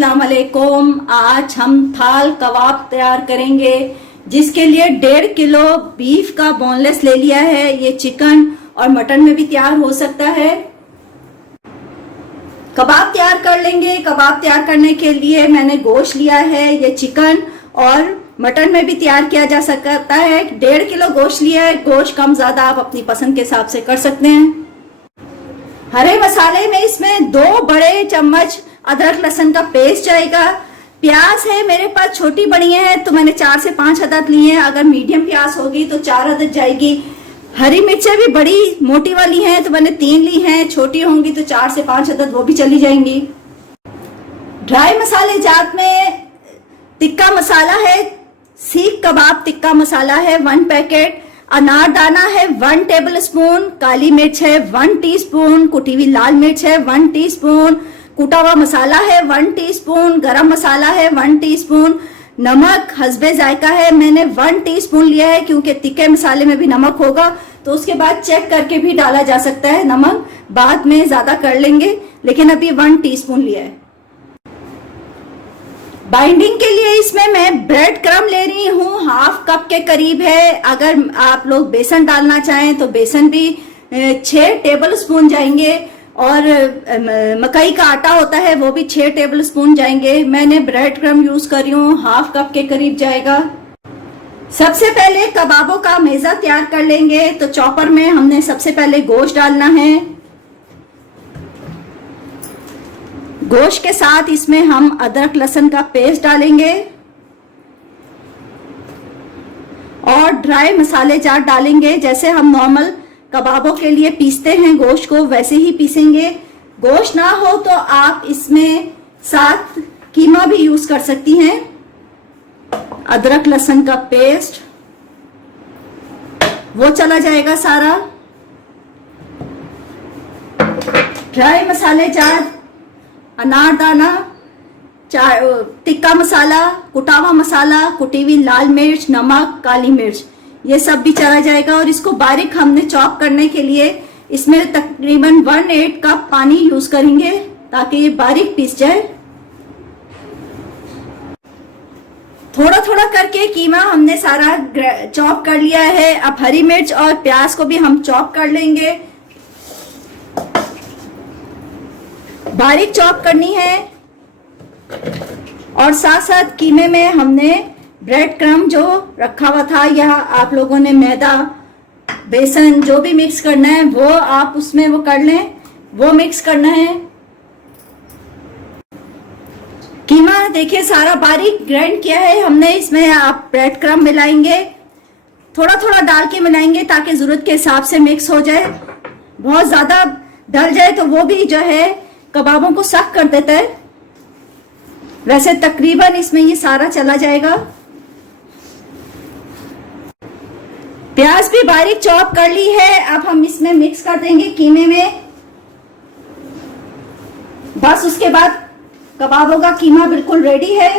अस्सलाम वालेकुम। आज हम थाल कबाब तैयार करेंगे, जिसके लिए 1.5 किलो बीफ का बोनलेस ले लिया है। ये चिकन और मटन में भी तैयार हो सकता है। कबाब तैयार कर लेंगे। कबाब तैयार करने के लिए मैंने गोश्त लिया है। ये चिकन और मटन में भी तैयार किया जा सकता है। 1.5 किलो गोश्त लिया है। गोश्त कम ज्यादा आप अपनी पसंद के हिसाब से कर सकते हैं। हरे मसाले में इसमें 2 बड़े चम्मच अदरक लहसुन का पेस्ट जाएगा। प्याज है मेरे पास छोटी बड़ी है, तो मैंने 4 से 5 अदद लिए हैं। अगर मीडियम प्याज होगी तो 4 अदद जाएगी। हरी मिर्चें भी बड़ी मोटी वाली हैं, तो मैंने 3 ली हैं। छोटी होंगी तो 4 से 5 अदद वो भी चली जाएंगी। ड्राई मसाले जात में टिक्का मसाला है, सीख कबाब टिक्का मसाला है 1 पैकेट। अनारदाना है 1 टेबल स्पून। काली मिर्च है 1 टीस्पून। कुटी हुई लाल मिर्च है 1 टीस्पून। कुटा हुआ मसाला है 1 टीस्पून। गरम मसाला है 1 टीस्पून। नमक हस्बे जायका है, मैंने 1 टीस्पून लिया है, क्योंकि तिक्के मसाले में भी नमक होगा, तो उसके बाद चेक करके भी डाला जा सकता है। नमक बाद में ज्यादा कर लेंगे, लेकिन अभी 1 टीस्पून लिया है। बाइंडिंग के लिए इसमें मैं ब्रेड क्रम ले रही हूँ, 1/2 कप के करीब है। अगर आप लोग बेसन डालना चाहें तो बेसन भी 6 टेबल स्पून जाएंगे, और मकई का आटा होता है वो भी 6 टेबल स्पून जाएंगे। मैंने ब्रेड क्रम यूज कर रही हूँ, 1/2 कप के करीब जाएगा। सबसे पहले कबाबों का मेजा तैयार कर लेंगे। तो चॉपर में हमने सबसे पहले गोश्त डालना है। गोश्त के साथ इसमें हम अदरक लहसुन का पेस्ट डालेंगे और ड्राई मसाले जात डालेंगे। जैसे हम नॉर्मल कबाबों के लिए पीसते हैं गोश्त को, वैसे ही पीसेंगे। गोश्त ना हो तो आप इसमें साथ कीमा भी यूज कर सकती हैं। अदरक लहसुन का पेस्ट वो चला जाएगा सारा। ड्राई मसाले जात अनारदाना, टिक्का मसाला, कुटा हुआ मसाला, कुटी हुई लाल मिर्च, नमक, काली मिर्च, ये सब भी चला जाएगा। और इसको बारीक हमने चॉप करने के लिए इसमें तकरीबन 1/8 कप पानी यूज करेंगे, ताकि ये बारीक पीस जाए। थोड़ा थोड़ा करके कीमा हमने सारा चॉप कर लिया है। अब हरी मिर्च और प्याज को भी हम चॉप कर लेंगे, बारीक चॉप करनी है। और साथ साथ कीमे में हमने ब्रेड क्रम जो रखा हुआ था, या आप लोगों ने मैदा बेसन जो भी मिक्स करना है वो आप उसमें वो कर लें, वो मिक्स करना है। कीमा देखिए सारा बारीक ग्राइंड किया है हमने। इसमें आप ब्रेड क्रम मिलाएंगे, थोड़ा थोड़ा डाल के मिलाएंगे, ताकि जरूरत के हिसाब से मिक्स हो जाए। बहुत ज्यादा डल जाए तो वो भी जो है कबाबों को सख्त कर देता है। वैसे तकरीबन इसमें ये सारा चला जाएगा। प्याज भी बारीक चॉप कर ली है। अब हम इसमें मिक्स कर देंगे कीमे में। बस उसके बाद कबाबों का कीमा बिल्कुल रेडी है।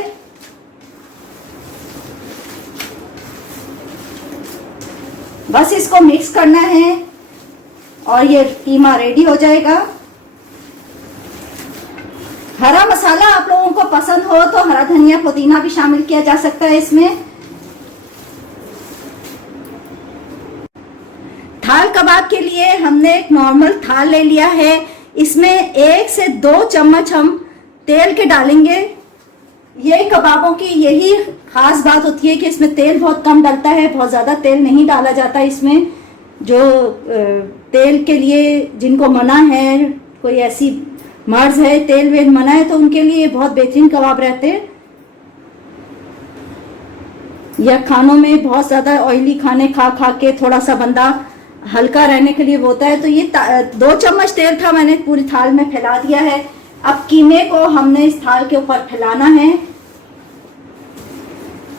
बस इसको मिक्स करना है और ये कीमा रेडी हो जाएगा। हरा मसाला आप लोगों को पसंद हो तो हरा धनिया पुदीना भी शामिल किया जा सकता है इसमें। थाल कबाब के लिए हमने एक नॉर्मल थाल ले लिया है। इसमें 1 से 2 चम्मच हम तेल के डालेंगे। ये कबाबों की यही खास बात होती है कि इसमें तेल बहुत कम डलता है, बहुत ज्यादा तेल नहीं डाला जाता इसमें। जो तेल के लिए जिनको मना है, कोई ऐसी मर्ज है तेल वेल मना है, तो उनके लिए बहुत बेहतरीन कबाब रहते हैं। या खानों में बहुत ज्यादा ऑयली खाने खा खा के थोड़ा सा बंदा हल्का रहने के लिए होता है। तो ये 2 चम्मच तेल था, मैंने पूरी थाल में फैला दिया है। अब कीमे को हमने इस थाल के ऊपर फैलाना है।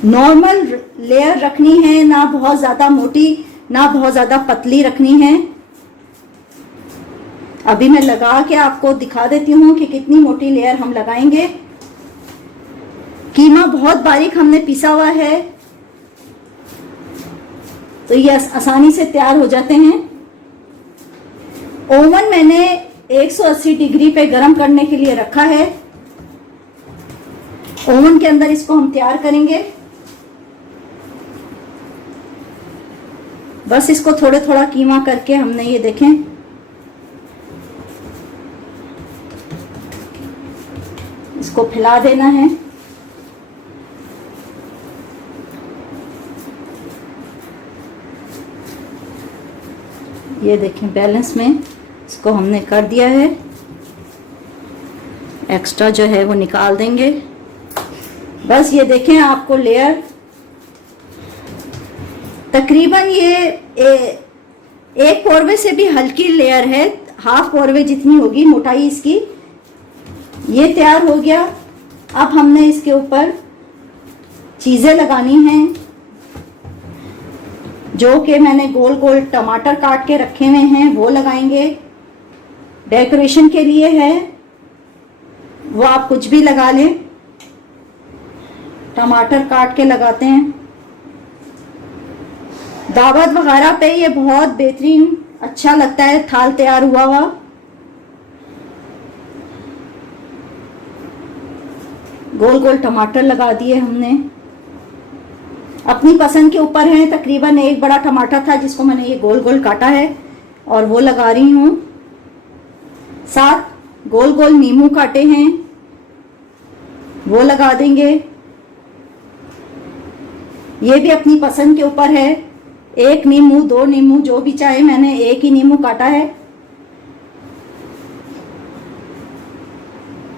नॉर्मल लेयर रखनी है, ना बहुत ज्यादा मोटी ना बहुत ज्यादा पतली रखनी है। अभी मैं लगा के आपको दिखा देती हूँ कि कितनी मोटी लेयर हम लगाएंगे। कीमा बहुत बारीक हमने पिसा हुआ है, तो ये आसानी से तैयार हो जाते हैं। ओवन मैंने 180 डिग्री पे गर्म करने के लिए रखा है। ओवन के अंदर इसको हम तैयार करेंगे। बस इसको थोड़े थोड़ा कीमा करके हमने ये देखें इसको फैला देना है। ये देखें बैलेंस में इसको हमने कर दिया है। एक्स्ट्रा जो है वो निकाल देंगे। बस ये देखें आपको लेयर तकरीबन ये एक पौरवे से भी हल्की लेयर है, हाफ पौरवे जितनी होगी मोटाई इसकी। ये तैयार हो गया। अब हमने इसके ऊपर चीज़ें लगानी हैं, जो कि मैंने गोल गोल टमाटर काट के रखे हुए हैं वो लगाएंगे। डेकोरेशन के लिए है वो आप कुछ भी लगा लें, टमाटर काट के लगाते हैं। दावत वगैरह पे ये बहुत बेहतरीन अच्छा लगता है थाल तैयार हुआ हुआ। गोल गोल टमाटर लगा दिए हमने, अपनी पसंद के ऊपर है। तकरीबन एक बड़ा टमाटर था जिसको मैंने ये गोल गोल काटा है और वो लगा रही हूँ। साथ गोल गोल नींबू काटे हैं वो लगा देंगे। ये भी अपनी पसंद के ऊपर है, एक नींबू दो नींबू जो भी चाहे, मैंने एक ही नींबू काटा है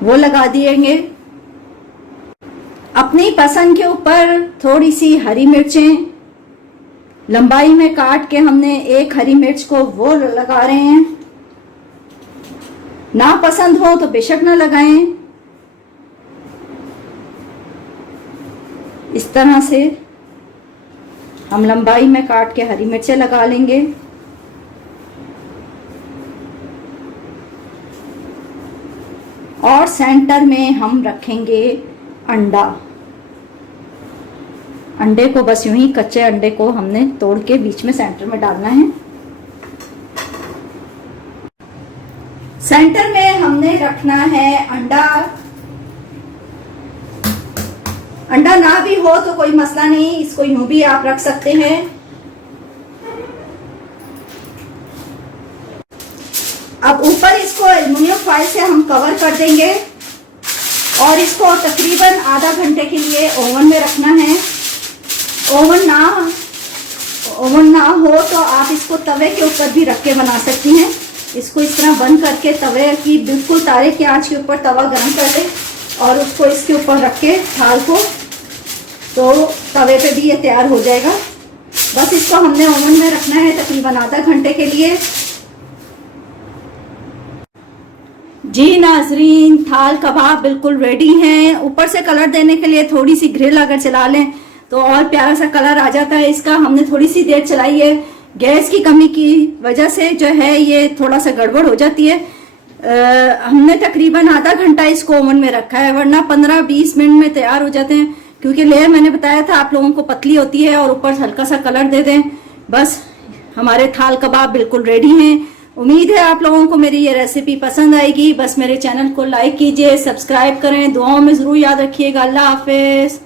वो लगा दिएंगे। अपनी पसंद के ऊपर थोड़ी सी हरी मिर्चें लंबाई में काट के हमने एक हरी मिर्च को वो लगा रहे हैं। ना पसंद हो तो बेशक ना लगाएं। इस तरह से हम लंबाई में काट के हरी मिर्चें लगा लेंगे। और सेंटर में हम रखेंगे अंडा। अंडे को बस यूं ही कच्चे अंडे को हमने तोड़ के बीच में सेंटर में डालना है। सेंटर में हमने रखना है अंडा। अंडा ना भी हो तो कोई मसला नहीं, इसको यूं भी आप रख सकते हैं। अब ऊपर इसको एल्युमिनियम फॉइल से हम कवर कर देंगे और इसको तकरीबन आधा घंटे के लिए ओवन में रखना है। ओवन ना हो तो आप इसको तवे के ऊपर भी रख के बना सकती हैं। इसको इस तरह बंद करके तवे की बिल्कुल तारे की आंच के ऊपर तवा गर्म कर दें और उसको इसके ऊपर रख के थाल को, तो तवे पे भी ये तैयार हो जाएगा। बस इसको हमने ओवन में रखना है तकरीबन आधा घंटे के लिए। जी नाजरीन, थाल कबाब बिल्कुल रेडी हैं। ऊपर से कलर देने के लिए थोड़ी सी ग्रिल अगर चला लें तो और प्यारा सा कलर आ जाता है इसका। हमने थोड़ी सी देर चलाई है, गैस की कमी की वजह से जो है ये थोड़ा सा गड़बड़ हो जाती है। हमने तकरीबन आधा घंटा इसको ओवन में रखा है, वरना 15-20 मिनट में तैयार हो जाते हैं। क्योंकि लेयर मैंने बताया था आप लोगों को पतली होती है और ऊपर हल्का सा कलर दे दें। बस हमारे थाल कबाब बिल्कुल रेडी हैं। उम्मीद है आप लोगों को मेरी ये रेसिपी पसंद आएगी। बस मेरे चैनल को लाइक कीजिए, सब्सक्राइब करें, दुआओं में ज़रूर याद रखिएगा। अल्लाह हाफिज़।